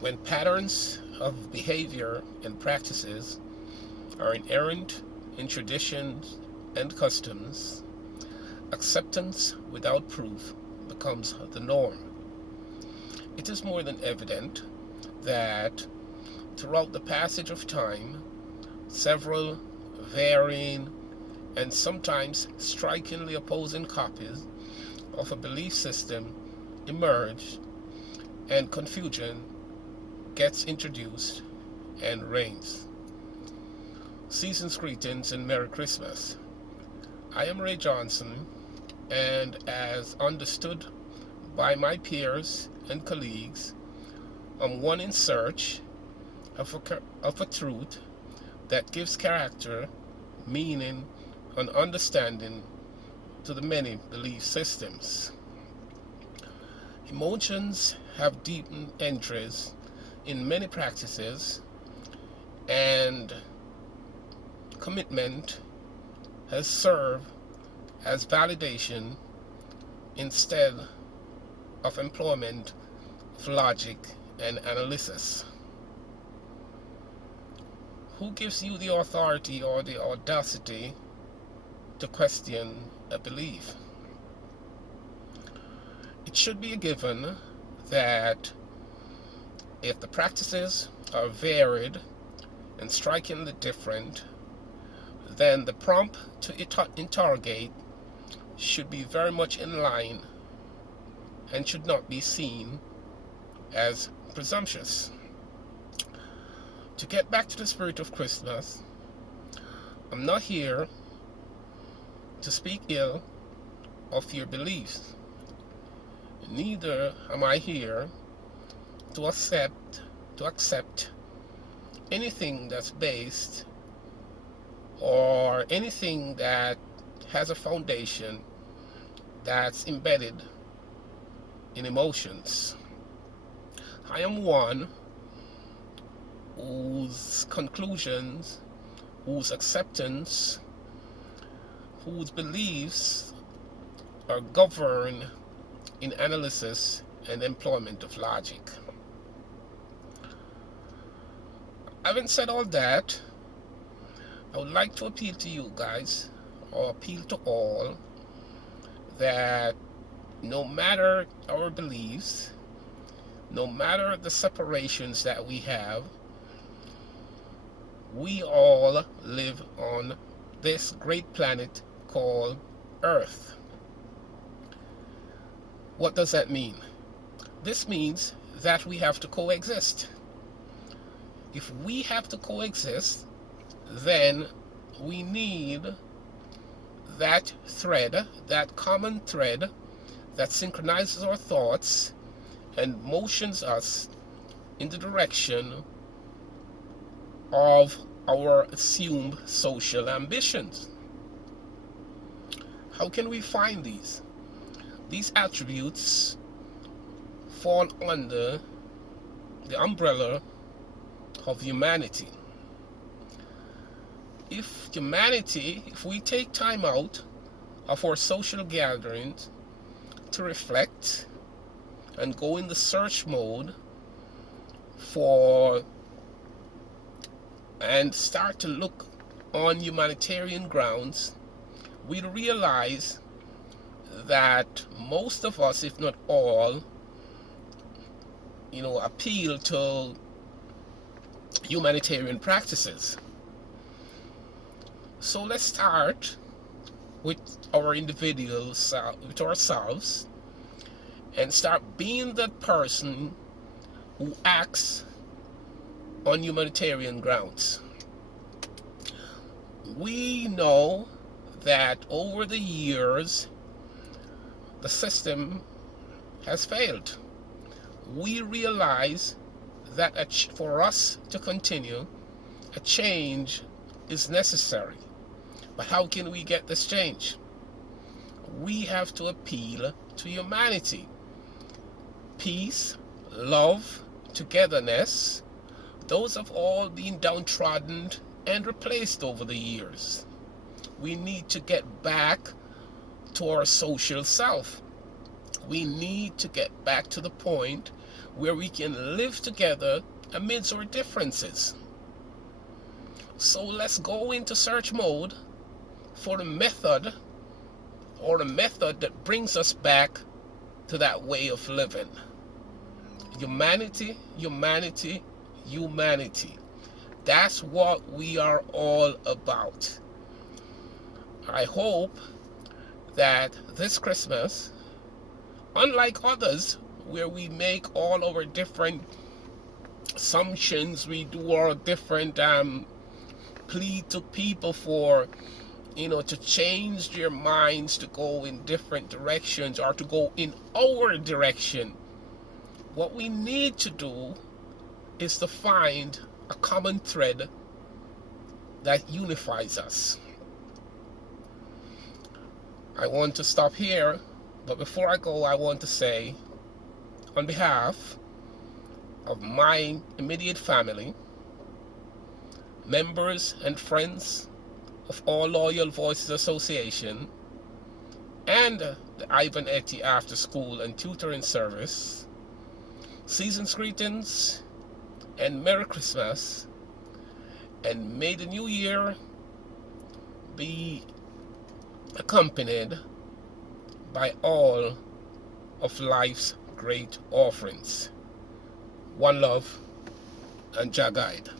When patterns of behavior and practices are inherent in traditions and customs, acceptance without proof becomes the norm. It is more than evident that throughout the passage of time, several varying and sometimes strikingly opposing copies of a belief system emerge and confusion gets introduced and reigns. Season's greetings and Merry Christmas. I am Ray Johnson, and as understood by my peers and colleagues, I'm one in search of a truth that gives character, meaning, and understanding to the many belief systems. Emotions have deep entries in many practices, and commitment has served as validation instead of employment of logic and analysis. Who gives you the authority or the audacity to question a belief? It should be a given that if the practices are varied and strikingly different, then the prompt to interrogate should be very much in line and should not be seen as presumptuous. To get back to the spirit of Christmas, I'm not here to speak ill of your beliefs. Neither am I here to accept anything that's based or anything that has a foundation that's embedded in emotions. I am one whose conclusions, whose acceptance, whose beliefs are governed in analysis and employment of logic. Having said all that, I would like to appeal to you guys, or appeal to all, that no matter our beliefs, no matter the separations that we have, we all live on this great planet called Earth. What does that mean? This means that we have to coexist. If we have to coexist, then we need that thread, that common thread that synchronizes our thoughts and motions us in the direction of our assumed social ambitions. How can we find these? These attributes fall under the umbrella of humanity. If we take time out of our social gatherings to reflect and go in the search mode for and start to look on humanitarian grounds, we realize that most of us, if not all, appeal to humanitarian practices. So let's start with our individuals, with ourselves, and start being that person who acts on humanitarian grounds. We know that over the years, the system has failed. We realize that for us to continue, a change is necessary. But how can we get this change? We have to appeal to humanity. Peace, love, togetherness, those have all been downtrodden and replaced over the years. We need to get back to our social self. We need to get back to the point where we can live together amidst our differences. So let's go into search mode for the method, or the method that brings us back to that way of living. Humanity, humanity, humanity. That's what we are all about. I hope that this Christmas, unlike others where we make all our different assumptions, we do our different plead to people for, to change their minds to go in different directions or to go in our direction. What we need to do is to find a common thread that unifies us. I want to stop here, but before I go, I want to say, on behalf of my immediate family, members and friends of All Loyal Voices Association, and the Ivan Etty After School and Tutoring Service, season's greetings and Merry Christmas, and may the new year be accompanied by all of life's great offerings. One love, and Jah guide.